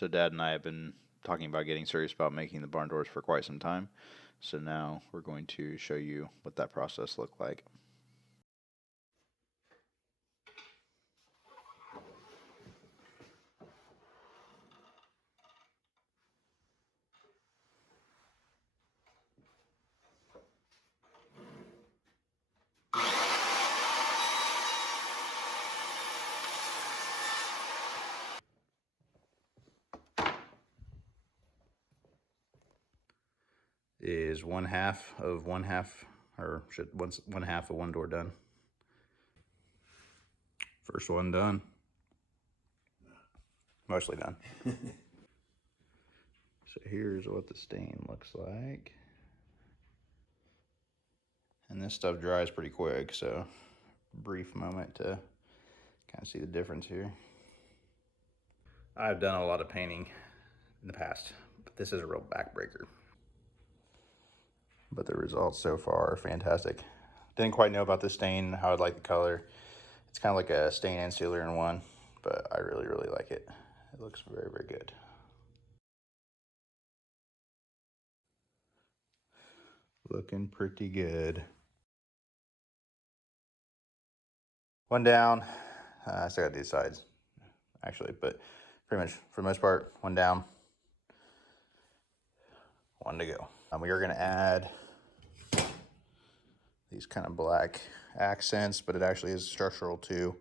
So Dad and I have been talking about getting serious about making the barn doors for quite some time. So now we're going to show you what that process looked like. Is one half of one half of one door done. First one done. Mostly done. So here's what the stain looks like. And this stuff dries pretty quick, so brief moment to kind of see the difference here. I've done a lot of painting in the past, but this is a real backbreaker. But the results so far are fantastic. Didn't quite know about the stain, how I'd like the color. It's kind of like a stain and sealer in one, but I really, really like it. It looks very, very good. Looking pretty good. One down. I still got these sides, actually, but pretty much for the most part, one down, one to go. We are going to add these kind of black accents, but it actually is structural too,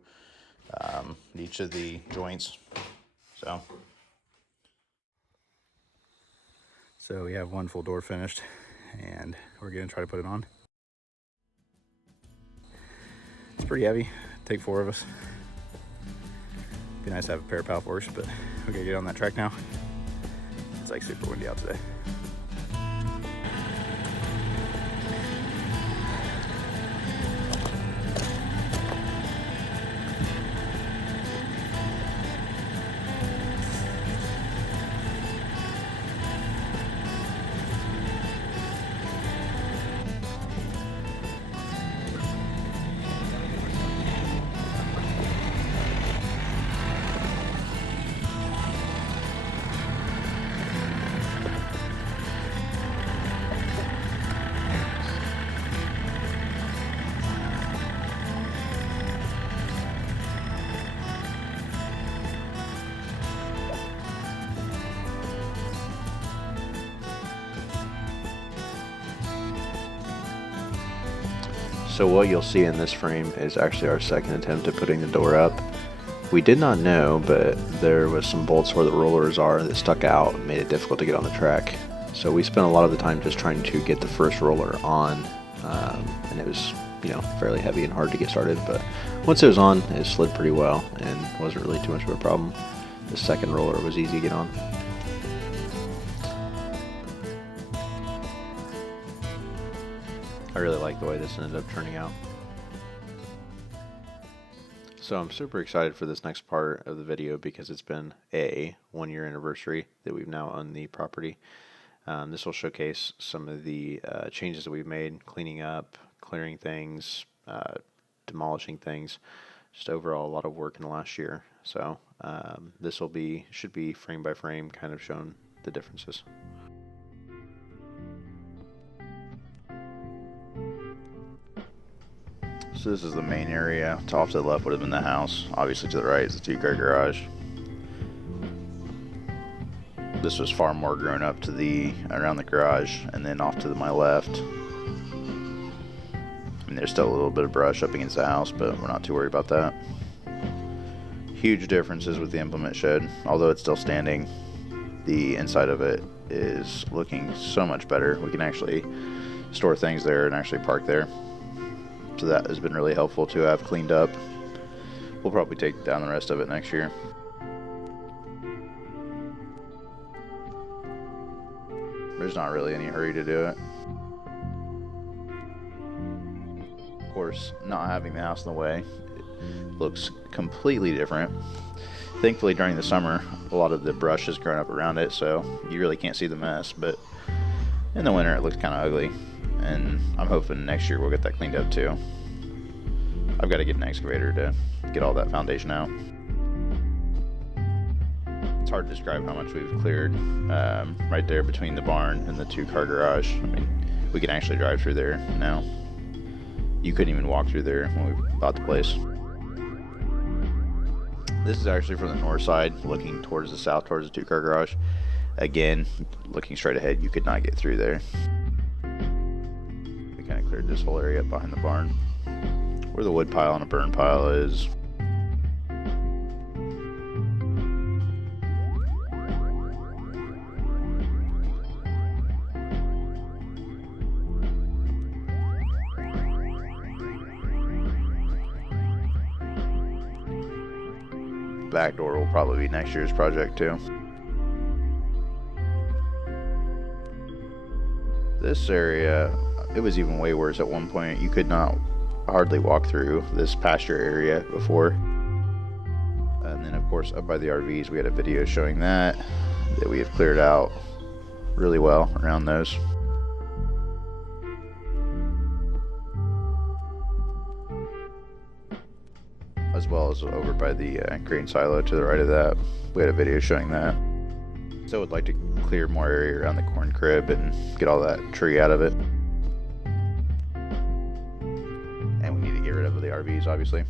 each of the joints. So we have one full door finished, and we're going to try to put it on. It's pretty heavy. Take 4 of us. Be nice to have a pair of Pal Force, but we're gonna get on that track now. It's like super windy out today. So what you'll see in this frame is actually our second attempt at putting the door up. We did not know, but there was some bolts where the rollers are that stuck out and made it difficult to get on the track. So we spent a lot of the time just trying to get the first roller on, and it was, fairly heavy and hard to get started, but once it was on, it slid pretty well and wasn't really too much of a problem. The second roller was easy to get on. I really like the way this ended up turning out. So I'm super excited for this next part of the video because it's been a 1-year anniversary that we've now owned the property. This will showcase some of the changes that we've made, cleaning up, clearing things, demolishing things, just overall a lot of work in the last year. So this should be frame by frame, kind of showing the differences. So this is the main area. To off to the left would have been the house. Obviously to the right is the 2-car garage. This was far more grown up to around the garage, and then off to my left. And there's still a little bit of brush up against the house, but we're not too worried about that. Huge differences with the implement shed. Although it's still standing, the inside of it is looking so much better. We can actually store things there and actually park there. So that has been really helpful to have cleaned up. We'll probably take down the rest of it next year. There's not really any hurry to do it. Of course, not having the house in the way, it looks completely different. Thankfully, during the summer, a lot of the brush has grown up around it, so you really can't see the mess, but in the winter it looks kind of ugly. And I'm hoping next year we'll get that cleaned up too. I've got to get an excavator to get all that foundation out. it's hard to describe how much we've cleared right there between the barn and the 2-car garage. I mean, we can actually drive through there now. You couldn't even walk through there when we bought the place. This is actually from the north side, looking towards the south, towards the 2-car garage. Again, looking straight ahead, you could not get through there. We kind of cleared this whole area up behind the barn, where the wood pile and a burn pile is. Back door will probably be next year's project too. This area, it was even way worse at one point. You could not hardly walk through this pasture area before. And then of course up by the RVs, we had a video showing that we have cleared out really well around those. As well as over by the grain silo to the right of that. We had a video showing that. So I would like to clear more area around the corn crib and get all that tree out of it. And we need to get rid of the RVs, obviously.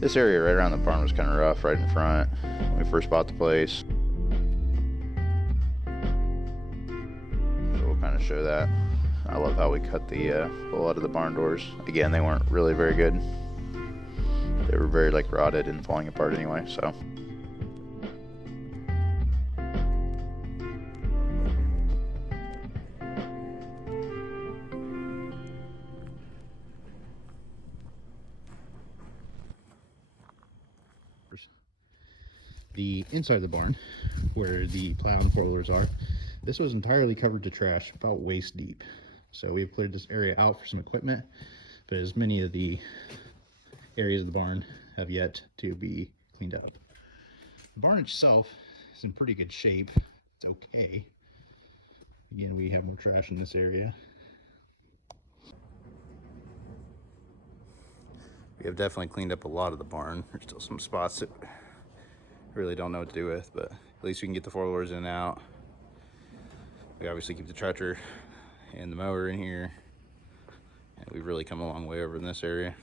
This area right around the barn was kind of rough right in front when we first bought the place. So we'll kind of show that. I love how we cut the hole out of the barn doors. Again, they weren't really very good. They were very like rotted and falling apart anyway, so. The inside of the barn, where the plow and 4-wheelers are, this was entirely covered to trash, about waist deep. So we've cleared this area out for some equipment, but as many of the areas of the barn have yet to be cleaned up. The barn itself is in pretty good shape. It's okay. Again, we have more trash in this area. We have definitely cleaned up a lot of the barn. There's still some spots that really don't know what to do with, but at least we can get the 4-wheelers in and out. We obviously keep the tractor and the mower in here, and we've really come a long way over in this area.